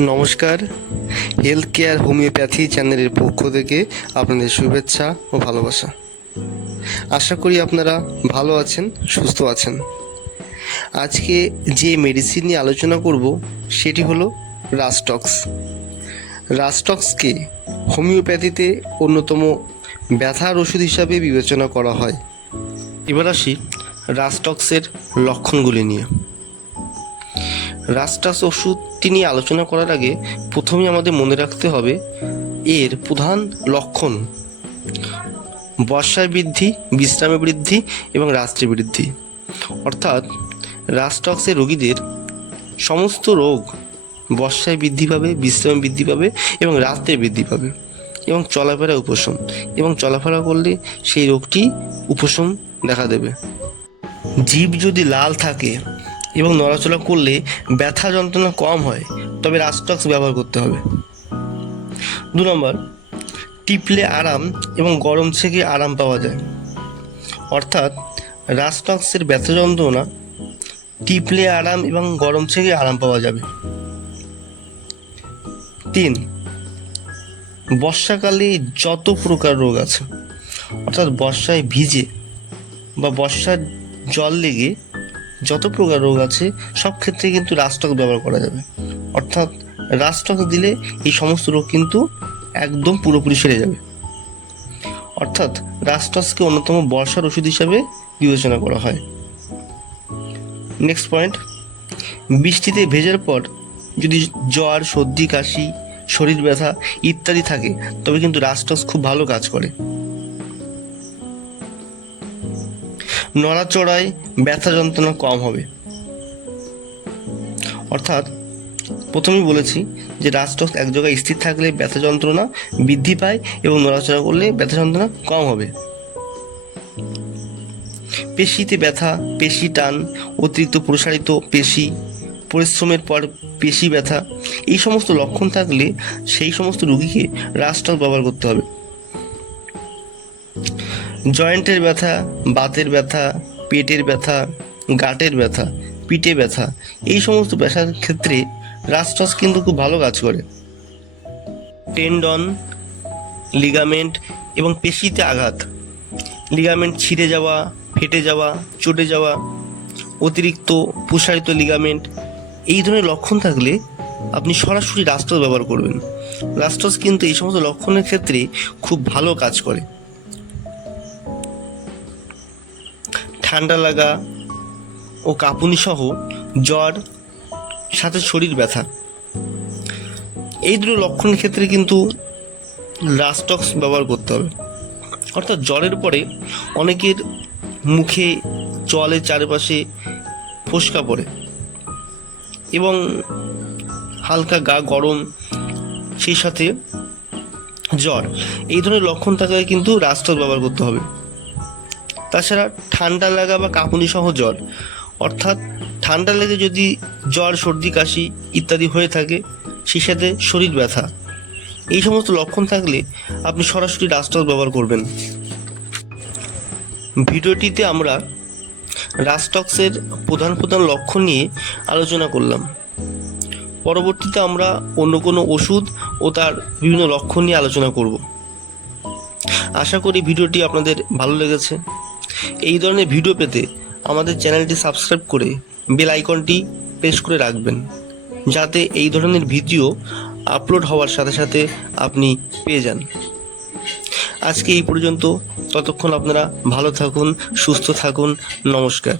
নমস্কার। Health care homeopathy চ্যানেলের পক্ষ থেকে আপনাদের শুভেচ্ছা ও ভালোবাসা। আশা করি আপনারা ভালো আছেন, সুস্থ আছেন। আজকে যে মেডিসিন নিয়ে আলোচনা করব, সেটি হলো রাস্টক্স রাস্টক্সকে হোমিওপ্যাথিতে অন্যতম ব্যথার ওষুধ হিসাবে বিবেচনা করা হয়। এবার আসি রাস্টক্সের লক্ষণগুলি নিয়ে। রাস্টাস ওষুধটি নিয়ে আলোচনা করার আগে প্রথমেই আমাদের মনে রাখতে হবে, এর প্রধান লক্ষণ বর্ষায় বৃদ্ধি, বিশ্রামে বৃদ্ধি এবং রাষ্ট্রে বৃদ্ধি। অর্থাৎ রাস্টক্সের রোগীদের সমস্ত রোগ বর্ষায় বৃদ্ধি পাবে, বিশ্রামে বৃদ্ধি পাবে এবং রাত্রে বৃদ্ধি পাবে এবং চলাফেরা উপশম এবং চলাফেরা করলে সেই রোগটি উপশম দেখা দেবে। জীব যদি লাল থাকে এবং নড়াচড়া করলে ব্যথা যন্ত্রণা কম হয়, তবে রাস্টক্স ব্যবহার করতে হবে। দু নম্বর, টিপলে আরাম এবং গরম থেকে আরাম পাওয়া যায়। অর্থাৎ রাস্টক্সের ব্যথা যন্ত্রণা টিপলে আরাম এবং গরম থেকে আরাম পাওয়া যাবে। তিন, বর্ষাকালে যত প্রকার রোগ আছে, অর্থাৎ বর্ষায় ভিজে বা বর্ষার জল লেগে যত প্রকার রোগ আছে, সব ক্ষেত্রে কিন্তু রাস্টক ব্যবহার করা যাবে। অর্থাৎ রাস্টক দিলে এই সমস্ত রোগ কিন্তু একদম পুরোপুরি সেরে যাবে। অর্থাৎ রাস্টক্সকে অন্যতম বর্ষার ওষুধ হিসাবে বিবেচনা করা হয়। নেক্সট পয়েন্ট বৃষ্টিতে ভেজার পর যদি জ্বর, সর্দি, কাশি, শরীর ব্যথা ইত্যাদি থাকে, তবে কিন্তু রাস্টক্স খুব ভালো কাজ করে। নড়াচড়ায় ব্যথা যন্ত্রণা কম হবে। অর্থাৎ প্রথমেই বলেছি যে রাস্টক্স এক জায়গায় স্থির থাকলে ব্যথা যন্ত্রণা বৃদ্ধি পায় এবং নড়াচড়া করলে ব্যথা যন্ত্রণা কম হবে। পেশিতে ব্যথা, পেশি টান, অতিরিক্ত প্রসারিত পেশি, পরিশ্রমের পর পেশি ব্যথা, এই সমস্ত লক্ষণ থাকলে সেই সমস্ত রুগীকে রাস্টক ব্যবহার করতে হবে। জয়েন্টের ব্যথা, বাতের ব্যথা, পেটের ব্যথা, গাটের ব্যথা, পিঠে ব্যথা, এই সমস্ত ব্যথার ক্ষেত্রে রাস্টস কিন্তু খুব ভালো কাজ করে। টেন্ডন, লিগামেন্ট এবং পেশিতে আঘাত। লিগামেন্ট ছিঁড়ে যাওয়া, ফেটে যাওয়া, চটে যাওয়া, অতিরিক্ত প্রসারিত লিগামেন্ট, এই ধরনের লক্ষণ থাকলে আপনি সরাসরি রাস্টস ব্যবহার করবেন। রাস্টস কিন্তু এই সমস্ত লক্ষণের ক্ষেত্রে খুব ভালো কাজ করে। ঠান্ডা লাগা ও কাঁপুনি সহ জ্বর, সাথে শরীর ব্যথা। এই দুটো লক্ষণের ক্ষেত্রে কিন্তু রাস্টক্স ব্যবহার করতে হবে। অর্থাৎ জ্বরের পরে অনেকের মুখে জলের চারপাশে ফোসকা পড়ে এবং হালকা গা গরম, সেই সাথে জ্বর। এই ধরনের লক্ষণ থাকায় কিন্তু রাস্টক্স ব্যবহার করতে হবে। তাছাড়া ঠান্ডা লাগা বা কাঁপুনি সহ জ্বর। অর্থাৎ ঠান্ডা লেগে যদি জ্বর, সর্দি, কাশি ইত্যাদি হয়ে থাকে, সেই সাথে শরীর ব্যথা। এই সমস্ত লক্ষণ থাকলে আপনি সরাসরি রাস্টক্স ব্যবহার করবেন। ভিডিওটিতে আমরা রাস্টক্সের প্রধান প্রধান লক্ষণ নিয়ে আলোচনা করলাম। পরবর্তীতে আমরা অন্য কোনো ওষুধ ও তার বিভিন্ন লক্ষণ নিয়ে আলোচনা করব। আশা করি ভিডিওটি আপনাদের ভালো লেগেছে। এই ধরনের ভিডিও পেতে আমাদের চ্যানেলটি সাবস্ক্রাইব করে বেল আইকনটি প্রেস করে রাখবেন। যাতে এই ধরনের ভিডিও আপলোড হওয়ার সাথে সাথে আপনি পেয়ে যান। আজকে এই পর্যন্ত। ততক্ষণ আপনারা ভালো থাকুন, সুস্থ থাকুন। নমস্কার।